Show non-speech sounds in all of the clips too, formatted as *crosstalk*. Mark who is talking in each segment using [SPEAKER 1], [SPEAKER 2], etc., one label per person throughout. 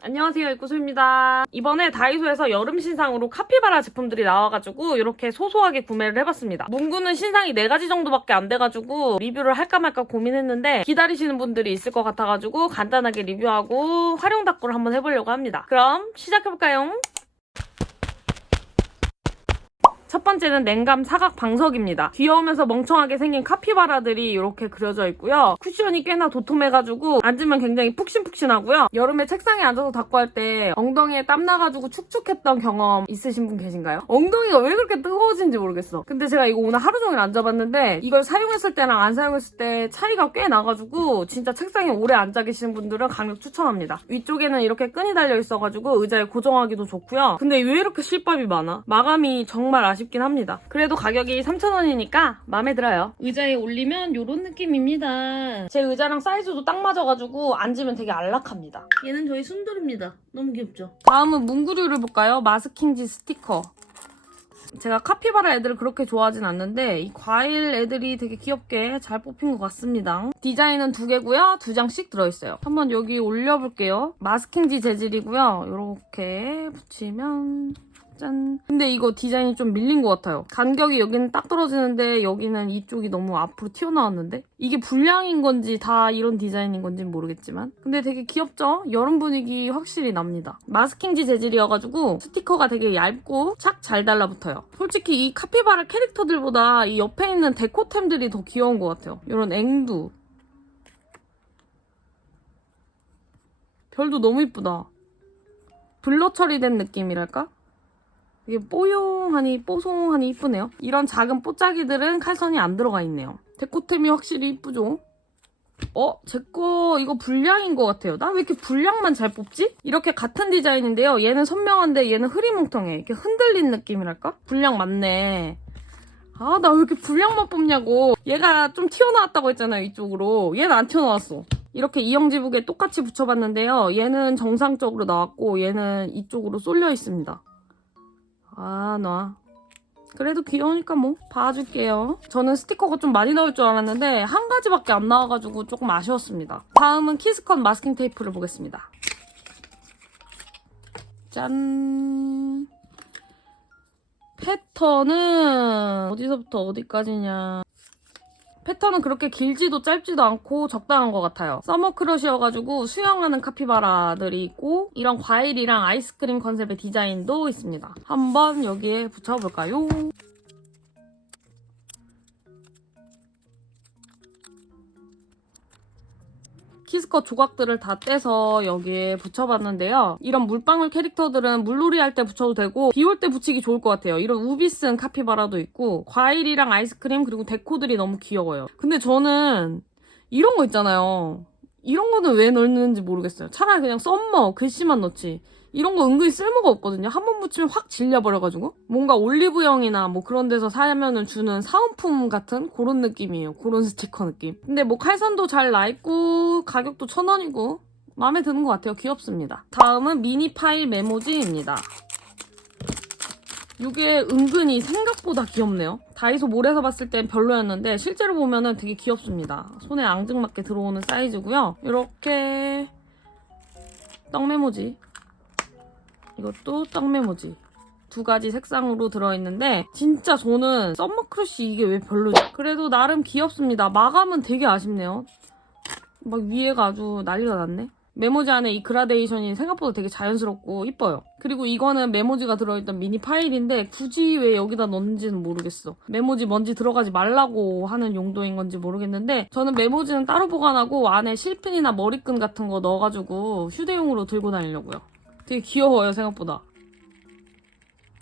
[SPEAKER 1] 안녕하세요 입구수입니다. 이번에 다이소에서 여름 신상으로 카피바라 제품들이 나와가지고 이렇게 소소하게 구매를 해봤습니다. 문구는 신상이 4가지 정도밖에 안 돼가지고 리뷰를 할까 말까 고민했는데 기다리시는 분들이 있을 것 같아가지고 간단하게 리뷰하고 활용 닦고를 한번 해보려고 합니다. 그럼 시작해볼까요? 첫 번째는 냉감 사각 방석입니다. 귀여우면서 멍청하게 생긴 카피바라들이 이렇게 그려져 있고요. 쿠션이 꽤나 도톰해가지고 앉으면 굉장히 푹신푹신하고요. 여름에 책상에 앉아서 닦고 할 때 엉덩이에 땀 나가지고 축축했던 경험 있으신 분 계신가요? 엉덩이가 왜 그렇게 뜨거워진지 모르겠어. 근데 제가 이거 오늘 하루 종일 앉아봤는데 이걸 사용했을 때랑 안 사용했을 때 차이가 꽤 나가지고 진짜 책상에 오래 앉아 계시는 분들은 강력 추천합니다. 위쪽에는 이렇게 끈이 달려 있어가지고 의자에 고정하기도 좋고요. 근데 왜 이렇게 실밥이 많아? 마감이 정말 아쉽 긴 합니다. 그래도 가격이 3,000원이니까 마음에 들어요. 의자에 올리면 이런 느낌입니다. 제 의자랑 사이즈도 딱 맞아가지고 앉으면 되게 안락합니다. 얘는 저희 순돌입니다. 너무 귀엽죠? 다음은 문구류를 볼까요? 마스킹지 스티커. 제가 카피바라 애들을 그렇게 좋아하진 않는데 이 과일 애들이 되게 귀엽게 잘 뽑힌 것 같습니다. 디자인은 두 개고요. 두 장씩 들어있어요. 한번 여기 올려볼게요. 마스킹지 재질이고요. 이렇게 붙이면 짠. 근데 이거 디자인이 좀 밀린 것 같아요. 간격이 여기는 딱 떨어지는데 여기는 이쪽이 너무 앞으로 튀어나왔는데? 이게 불량인 건지 다 이런 디자인인 건지 는 모르겠지만. 근데 되게 귀엽죠? 여름 분위기 확실히 납니다. 마스킹지 재질이어가지고 스티커가 되게 얇고 착 잘 달라붙어요. 솔직히 이 카피바라 캐릭터들보다 이 옆에 있는 데코템들이 더 귀여운 것 같아요. 이런 앵두. 별도 너무 이쁘다. 블러 처리된 느낌이랄까? 이게 뽀용하니 뽀송하니 이쁘네요. 이런 작은 뽀짜기들은 칼선이 안 들어가 있네요. 데코템이 확실히 이쁘죠? 어? 제 거 이거 불량인 것 같아요. 나 왜 이렇게 불량만 잘 뽑지? 이렇게 같은 디자인인데요. 얘는 선명한데 얘는 흐리멍텅해. 이렇게 흔들린 느낌이랄까? 불량 맞네. 아, 나 왜 이렇게 불량만 뽑냐고. 얘가 좀 튀어나왔다고 했잖아요, 이쪽으로. 얘는 안 튀어나왔어. 이렇게 이영지북에 똑같이 붙여봤는데요. 얘는 정상적으로 나왔고, 얘는 이쪽으로 쏠려 있습니다. 아, 놔. 그래도 귀여우니까 뭐 봐줄게요. 저는 스티커가 좀 많이 나올 줄 알았는데 한 가지밖에 안 나와가지고 조금 아쉬웠습니다. 다음은 키스컷 마스킹 테이프를 보겠습니다. 짠. 패턴은 어디서부터 어디까지냐. 패턴은 그렇게 길지도 짧지도 않고 적당한 것 같아요. 서머 크러쉬여가지고 수영하는 카피바라들이 있고 이런 과일이랑 아이스크림 컨셉의 디자인도 있습니다. 한번 여기에 붙여볼까요? 키스컷 조각들을 다 떼서 여기에 붙여봤는데요. 이런 물방울 캐릭터들은 물놀이 할 때 붙여도 되고 비 올 때 붙이기 좋을 것 같아요. 이런 우비 쓴 카피바라도 있고 과일이랑 아이스크림 그리고 데코들이 너무 귀여워요. 근데 저는 이런 거 있잖아요. 이런 거는 왜 넣는지 모르겠어요. 차라리 그냥 썸머 글씨만 넣지. 이런 거 은근히 쓸모가 없거든요. 한 번 붙이면 확 질려버려가지고. 뭔가 올리브영이나 뭐 그런 데서 사면은 주는 사은품 같은 그런 느낌이에요. 그런 스티커 느낌. 근데 뭐 칼선도 잘 나 있고 가격도 천 원이고 마음에 드는 것 같아요. 귀엽습니다. 다음은 미니 파일 메모지입니다. 이게 은근히 생각보다 귀엽네요. 다이소 몰에서 봤을 땐 별로였는데 실제로 보면은 되게 귀엽습니다. 손에 앙증맞게 들어오는 사이즈고요. 이렇게 떡 메모지. 이것도 떡 메모지. 두 가지 색상으로 들어있는데 진짜 저는 썸머 크러쉬 이게 왜 별로지? 그래도 나름 귀엽습니다. 마감은 되게 아쉽네요. 막 위에가 아주 난리가 났네. 메모지 안에 이 그라데이션이 생각보다 되게 자연스럽고 이뻐요. 그리고 이거는 메모지가 들어있던 미니 파일인데 굳이 왜 여기다 넣는지는 모르겠어. 메모지 먼지 들어가지 말라고 하는 용도인 건지 모르겠는데 저는 메모지는 따로 보관하고 안에 실핀이나 머리끈 같은 거 넣어가지고 휴대용으로 들고 다니려고요. 되게 귀여워요 생각보다.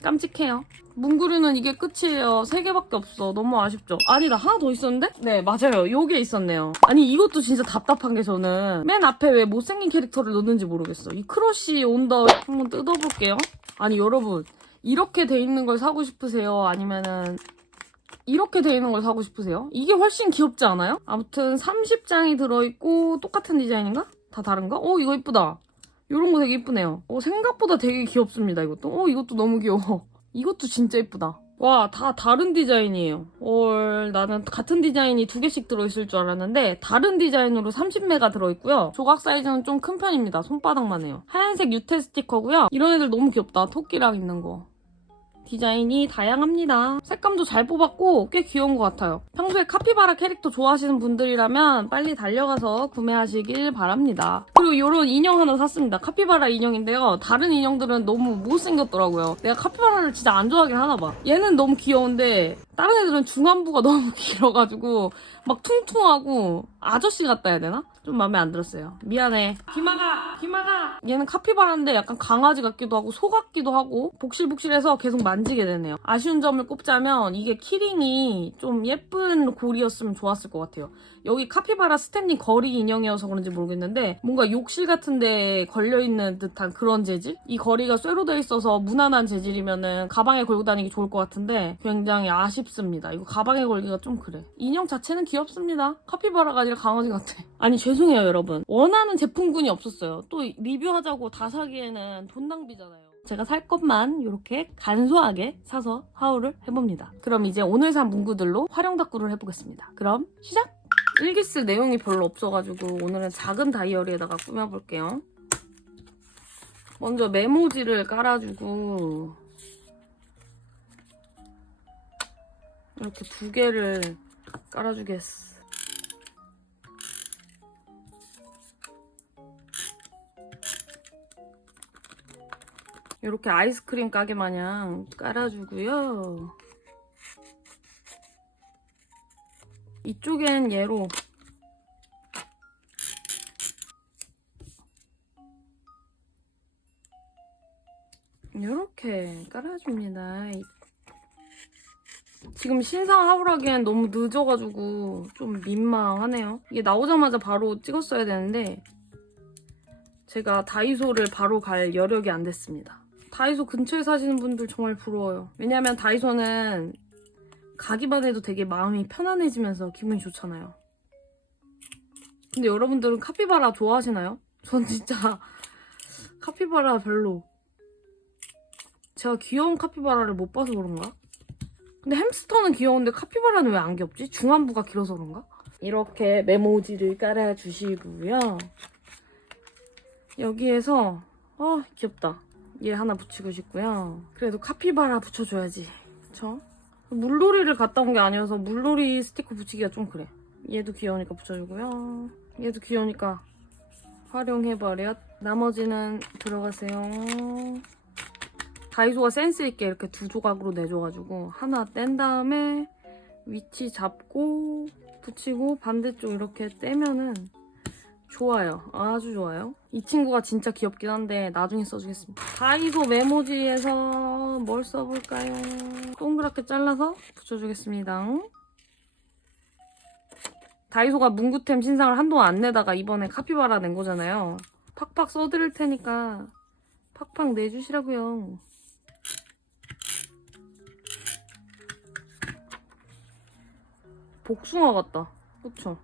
[SPEAKER 1] 깜찍해요. 문구류는 이게 끝이에요. 세 개밖에 없어. 너무 아쉽죠? 아니, 나 하나 더 있었는데? 네, 맞아요. 요게 있었네요. 아니, 이것도 진짜 답답한 게 저는 맨 앞에 왜 못생긴 캐릭터를 넣는지 모르겠어. 이 크러쉬 온더 한번 뜯어볼게요. 아니, 여러분. 이렇게 돼 있는 걸 사고 싶으세요? 아니면은 이렇게 돼 있는 걸 사고 싶으세요? 이게 훨씬 귀엽지 않아요? 아무튼 30장이 들어있고 똑같은 디자인인가? 다 다른가? 오, 이거 이쁘다. 이런 거 되게 이쁘네요. 어, 생각보다 되게 귀엽습니다, 이것도. 어, 이것도 너무 귀여워. *laughs* 이것도 진짜 이쁘다. 와, 다 다른 디자인이에요. 헐, 나는 같은 디자인이 두 개씩 들어있을 줄 알았는데, 다른 디자인으로 30매가 들어있고요. 조각 사이즈는 좀 큰 편입니다. 손바닥만 해요. 하얀색 유태 스티커고요. 이런 애들 너무 귀엽다. 토끼랑 있는 거. 디자인이 다양합니다. 색감도 잘 뽑았고 꽤 귀여운 것 같아요. 평소에 카피바라 캐릭터 좋아하시는 분들이라면 빨리 달려가서 구매하시길 바랍니다. 그리고 이런 인형 하나 샀습니다. 카피바라 인형인데요. 다른 인형들은 너무 못생겼더라고요. 내가 카피바라를 진짜 안 좋아하긴 하나 봐. 얘는 너무 귀여운데 다른 애들은 중안부가 *laughs* 너무 길어가지고 막 퉁퉁하고 아저씨 같다 해야 되나? 좀 마음에 안 들었어요. 미안해. 김아가! 김아가! 얘는 카피바라인데 약간 강아지 같기도 하고 소 같기도 하고 복실복실해서 계속 만지게 되네요. 아쉬운 점을 꼽자면 이게 키링이 좀 예쁜 골이었으면 좋았을 것 같아요. 여기 카피바라 스탠딩 거리 인형이어서 그런지 모르겠는데 뭔가 욕실 같은 데 걸려있는 듯한 그런 재질? 이 거리가 쇠로 돼 있어서 무난한 재질이면은 가방에 걸고 다니기 좋을 것 같은데 굉장히 아쉽습니다. 이거 가방에 걸기가 좀 그래. 인형 자체는 귀엽습니다. 카피바라가 아니라 강아지 같아. 아니 죄 송해요 여러분. 원하는 제품군이 없었어요. 또 리뷰하자고 다 사기에는 돈 낭비잖아요. 제가 살 것만 이렇게 간소하게 사서 하울을 해봅니다. 그럼 이제 오늘 산 문구들로 활용 닦구를 해보겠습니다. 그럼 시작! 일기 쓸 내용이 별로 없어가지고 오늘은 작은 다이어리에다가 꾸며볼게요. 먼저 메모지를 깔아주고 이렇게 두 개를 깔아주겠어. 이렇게 아이스크림 가게 마냥 깔아주고요. 이쪽엔 얘로 이렇게 깔아줍니다. 이- 지금 신상 하울하기엔 너무 늦어가지고 좀 민망하네요. 이게 나오자마자 바로 찍었어야 되는데 제가 다이소를 바로 갈 여력이 안 됐습니다. 다이소 근처에 사시는 분들 정말 부러워요. 왜냐면 다이소는 가기만 해도 되게 마음이 편안해지면서 기분이 좋잖아요. 근데 여러분들은 카피바라 좋아하시나요? 전 진짜 *laughs* 카피바라 별로. 제가 귀여운 카피바라를 못 봐서 그런가? 근데 햄스터는 귀여운데 카피바라는 왜 안 귀엽지? 중안부가 길어서 그런가? 이렇게 메모지를 깔아주시고요. 여기에서 어 귀엽다. 얘 하나 붙이고 싶고요. 그래도 카피바라 붙여줘야지. 그쵸? 물놀이를 갔다 온 게 아니어서 물놀이 스티커 붙이기가 좀 그래. 얘도 귀여우니까 붙여주고요. 얘도 귀여우니까 활용해버려. 나머지는 들어가세요. 다이소가 센스있게 이렇게 두 조각으로 내줘가지고 하나 뗀 다음에 위치 잡고 붙이고 반대쪽 이렇게 떼면은 좋아요. 아주 좋아요. 이 친구가 진짜 귀엽긴 한데 나중에 써주겠습니다. 다이소 메모지에서 뭘 써볼까요? 동그랗게 잘라서 붙여주겠습니다. 다이소가 문구템 신상을 한동안 안 내다가 이번에 카피바라 낸 거잖아요. 팍팍 써드릴 테니까 팍팍 내주시라고요. 복숭아 같다. 그쵸?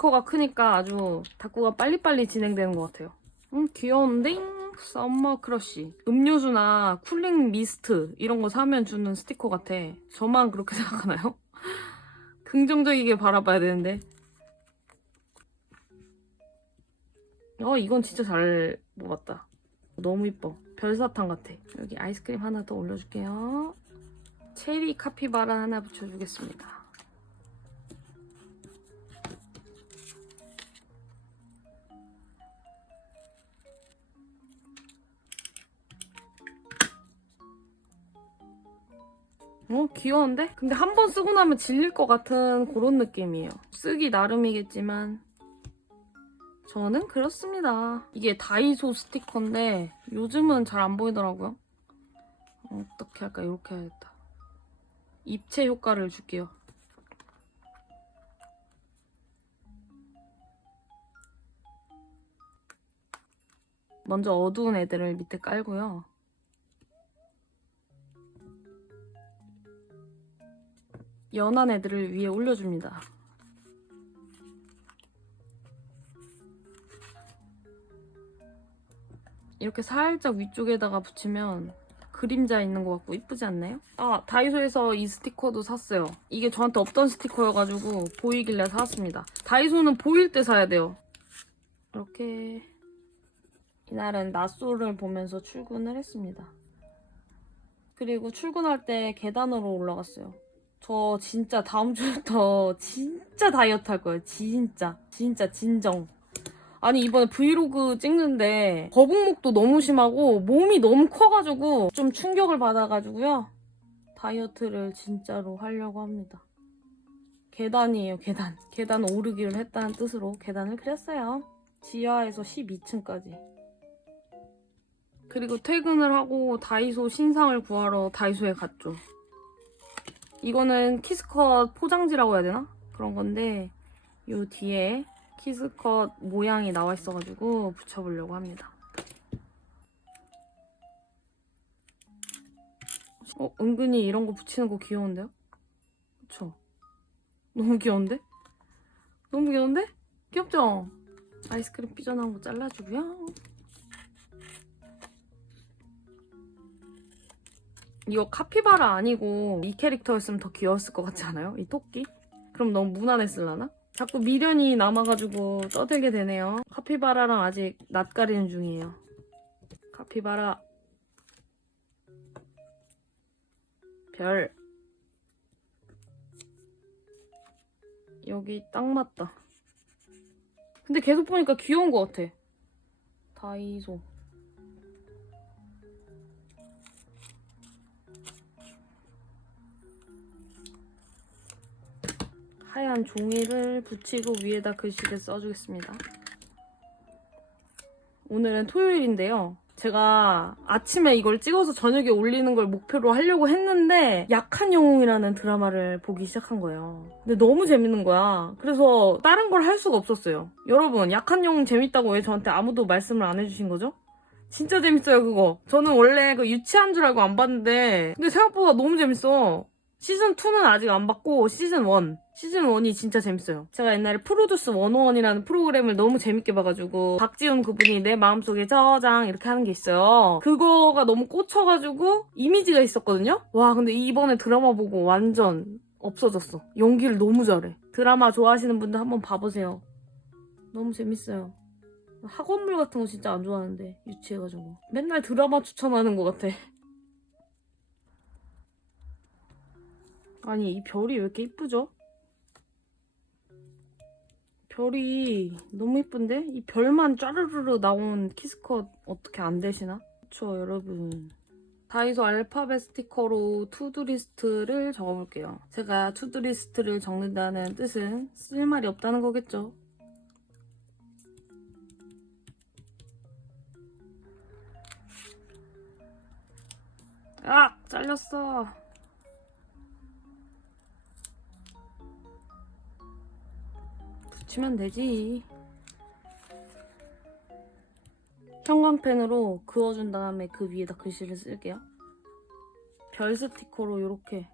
[SPEAKER 1] 스티커가 크니까 아주 닦구가 빨리빨리 진행되는 것 같아요. 음, 귀여운데? 썸머 크러쉬. 음료수나 쿨링 미스트 이런 거 사면 주는 스티커 같아. 저만 그렇게 *laughs* 생각하나요? 긍정적이게 바라봐야 되는데. 어, 이건 진짜 잘 뽑았다. 너무 이뻐. 별사탕 같아. 여기 아이스크림 하나 더 올려줄게요. 체리 카피바라 하나 붙여주겠습니다. 귀여운데? 근데 한 번 쓰고 나면 질릴 것 같은 그런 느낌이에요. 쓰기 나름이겠지만 저는 그렇습니다. 이게 다이소 스티커인데 요즘은 잘 안 보이더라고요. 어떻게 할까? 이렇게 해야겠다. 입체 효과를 줄게요. 먼저 어두운 애들을 밑에 깔고요. 연한 애들을 위에 올려줍니다. 이렇게 살짝 위쪽에다가 붙이면 그림자 있는 것 같고 이쁘지 않나요? 아 다이소에서 이 스티커도 샀어요. 이게 저한테 없던 스티커여가지고 보이길래 사왔습니다. 다이소는 보일 때 사야 돼요. 이렇게 이날은 낮소를 보면서 출근을 했습니다. 그리고 출근할 때 계단으로 올라갔어요. 저 진짜 다음 주부터 *laughs* 진짜 다이어트 할 거예요. 진짜. 진짜 진정. 아니 이번에 브이로그 찍는데 거북목도 너무 심하고 몸이 너무 커가지고 좀 충격을 받아가지고요. 다이어트를 진짜로 하려고 합니다. 계단이에요, 계단. 계단 오르기를 했다는 뜻으로 계단을 그렸어요. 지하에서 12층까지. 그리고 퇴근을 하고 다이소 신상을 구하러 다이소에 갔죠. 이거는 키스컷 포장지라고 해야 되나? 그런 건데 요 뒤에 키스컷 모양이 나와 있어가지고 붙여보려고 합니다. 어, 은근히 이런 거 붙이는 거 귀여운데요? 그쵸? 너무 귀여운데? 너무 귀여운데? 귀엽죠? 아이스크림 삐져나온 거 잘라주고요. 이거 카피바라 아니고 이 캐릭터였으면 더 귀여웠을 것 같지 않아요? 이 토끼? 그럼 너무 무난했을라나? 자꾸 미련이 남아가지고 떠들게 되네요. 카피바라랑 아직 낯가리는 중이에요. 카피바라 별 여기 딱 맞다. 근데 계속 보니까 귀여운 것 같아. 다이소 하얀 종이를 붙이고 위에다 글씨를 써주겠습니다. 오늘은 토요일인데요. 제가 아침에 이걸 찍어서 저녁에 올리는 걸 목표로 하려고 했는데 약한 영웅이라는 드라마를 보기 시작한 거예요. 근데 너무 재밌는 거야. 그래서 다른 걸 할 수가 없었어요. 여러분 약한 영웅 재밌다고 왜 저한테 아무도 말씀을 안 해주신 거죠? 진짜 재밌어요 그거. 저는 원래 그 유치한 줄 알고 안 봤는데 근데 생각보다 너무 재밌어. 시즌 2는 아직 안 봤고 시즌 1 시즌 1이 진짜 재밌어요. 제가 옛날에 프로듀스 101이라는 프로그램을 너무 재밌게 봐가지고 박지훈 그분이 내 마음속에 저장 이렇게 하는 게 있어요. 그거가 너무 꽂혀가지고 이미지가 있었거든요? 와 근데 이번에 드라마 보고 완전 없어졌어. 연기를 너무 잘해. 드라마 좋아하시는 분들 한번 봐보세요. 너무 재밌어요. 학원물 같은 거 진짜 안 좋아하는데 유치해가지고. 맨날 드라마 추천하는 것 같아 아니 이 별이 왜 이렇게 이쁘죠? 별이 너무 이쁜데? 이 별만 짜르르르 나온 키스컷 어떻게 안 되시나? 그쵸 여러분 다이소 알파벳 스티커로 투두리스트를 적어볼게요 제가 투두리스트를 적는다는 뜻은 쓸 말이 없다는 거겠죠 아! 잘렸어 붙이면 되지. 형광펜으로 그어준 다음에 그 위에다 글씨를 쓸게요. 별 스티커로 이렇게.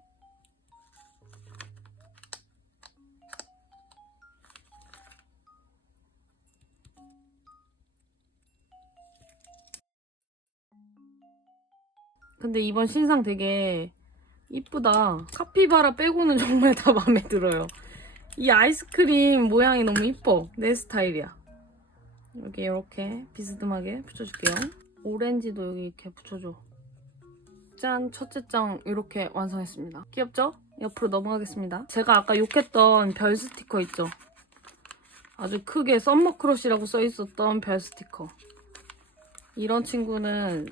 [SPEAKER 1] 근데 이번 신상 되게 이쁘다. 카피바라 빼고는 *laughs* 정말 다 마음에 들어요. 이 아이스크림 모양이 너무 이뻐. 내 스타일이야. 여기 이렇게 비스듬하게 붙여줄게요. 오렌지도 여기 이렇게 붙여줘. 짠! 첫째 장 이렇게 완성했습니다. 귀엽죠? 옆으로 넘어가겠습니다. 제가 아까 욕했던 별 스티커 있죠? 아주 크게 썸머 크러쉬라고 써있었던 별 스티커. 이런 친구는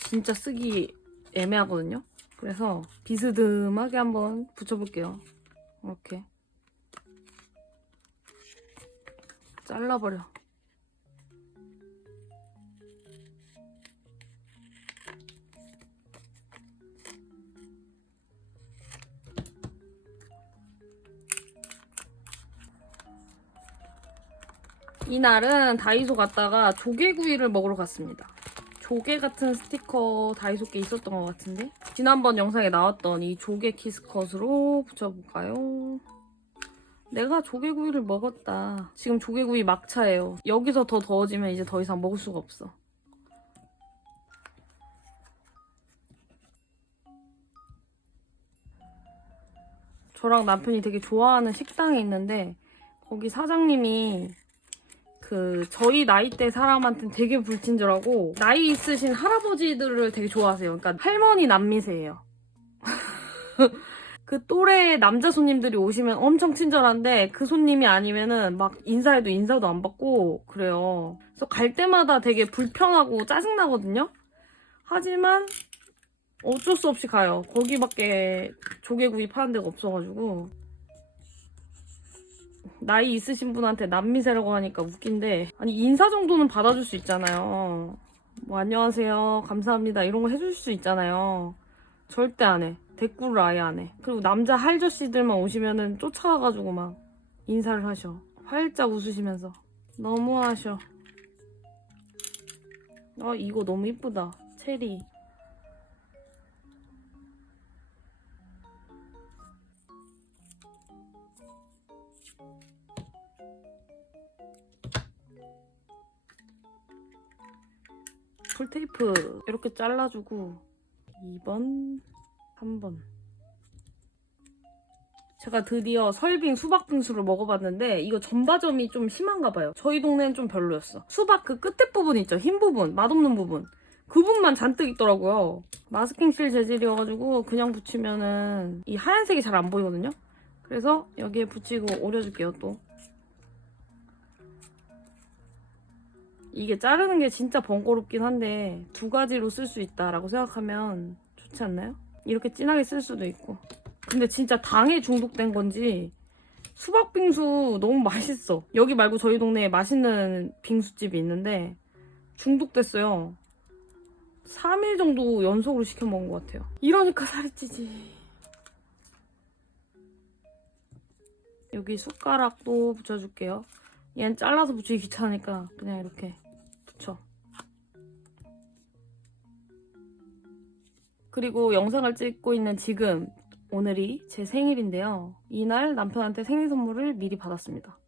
[SPEAKER 1] 진짜 쓰기 애매하거든요? 그래서 비스듬하게 한번 붙여볼게요. 이렇게. 잘라버려. 이날은 다이소 갔다가 조개구이를 먹으러 갔습니다. 조개 같은 스티커 다이소 께 있었던 것 같은데 지난번 영상에 나왔던 이 조개 키스컷으로 붙여볼까요? 내가 조개구이를 먹었다. 지금 조개구이 막차예요. 여기서 더 더워지면 이제 더 이상 먹을 수가 없어. 저랑 남편이 되게 좋아하는 식당이 있는데 거기 사장님이 그 저희 나이대 사람한테 되게 불친절하고 나이 있으신 할아버지들을 되게 좋아하세요. 그러니까 할머니 남미세요 *laughs* 그 또래 남자 손님들이 오시면 엄청 친절한데 그 손님이 아니면은 막 인사해도 인사도 안 받고 그래요. 그래서 갈 때마다 되게 불편하고 짜증나거든요. 하지만 어쩔 수 없이 가요. 거기밖에 조개구이 파는 데가 없어가지고 나이 있으신 분한테 남미세라고 하니까 웃긴데 아니 인사 정도는 받아줄 수 있잖아요. 뭐 안녕하세요, 감사합니다 이런 거 해줄 수 있잖아요. 절대 안 해. 대꾸를 아예 안 해. 그리고 남자 할저씨들만 오시면은 쫓아와가지고 막 인사를 하셔. 활짝 웃으시면서. 너무 하셔. 아, 이거 너무 이쁘다. 체리. 풀테이프 이렇게 잘라주고 2번, 3번. 제가 드디어 설빙 수박 빙수를 먹어봤는데 이거 전바점이 좀 심한가 봐요. 저희 동네는 좀 별로였어. 수박 그 끝에 부분 있죠? 흰 부분, 맛없는 부분. 그 부분만 잔뜩 있더라고요. 마스킹 실 재질이어가지고 그냥 붙이면은 이 하얀색이 잘 안 보이거든요? 그래서 여기에 붙이고 오려줄게요, 또. 이게 자르는 게 진짜 번거롭긴 한데 두 가지로 쓸 수 있다라고 생각하면 좋지 않나요? 이렇게 진하게 쓸 수도 있고. 근데 진짜 당에 중독된 건지 수박 빙수 너무 *laughs* 맛있어. 여기 말고 저희 동네에 맛있는 빙수집이 있는데 중독됐어요. 3일 정도 연속으로 시켜 먹은 것 같아요. 이러니까 살이 찌지. 여기 숟가락도 붙여줄게요. 얘는 잘라서 붙이기 귀찮으니까 그냥 이렇게 붙여. 그리고 영상을 찍고 있는 지금 오늘이 제 생일인데요. 이날 남편한테 생일 선물을 미리 받았습니다.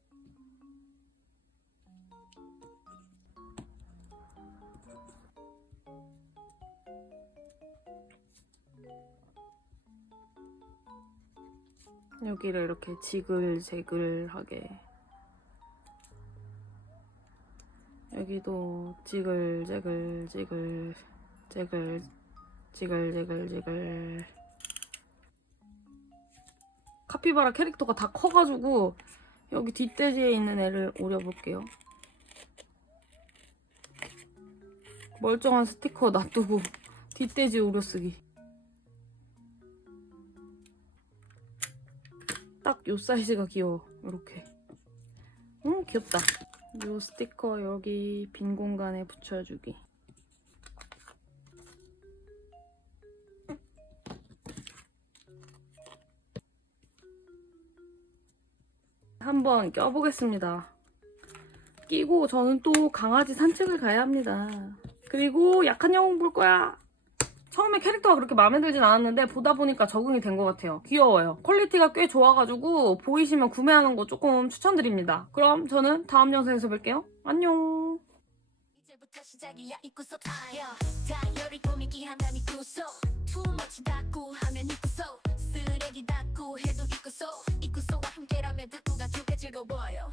[SPEAKER 1] 여기를 이렇게 지글재글하게 여기도 지글재글 지글 재글 지글재글 지글. 카피바라 캐릭터가 다 커가지고 여기 뒷돼지에 있는 애를 오려볼게요. 멀쩡한 스티커 놔두고 뒷돼지 오려쓰기. 딱 요 사이즈가 귀여워 이렇게. 음 귀엽다. 이 스티커 여기 빈 공간에 붙여주기. 한번 껴보겠습니다. 끼고 저는 또 강아지 산책을 가야 합니다. 그리고 약한 영웅 볼 거야. 처음에 캐릭터가 그렇게 마음에 들진 않았는데 보다 보니까 적응이 된 것 같아요. 귀여워요. 퀄리티가 꽤 좋아가지고 보이시면 구매하는 거 조금 추천드립니다. 그럼 저는 다음 영상에서 뵐게요. 안녕.
[SPEAKER 2] 이제부터 시작이야 입구서 타요 다이어리 꾸미기 하면 입구서 투머치 닫고 하면 입구서 쓰레기 닫고 해도 입구서 입구서와 함께라면 닫고가 두개 즐거워요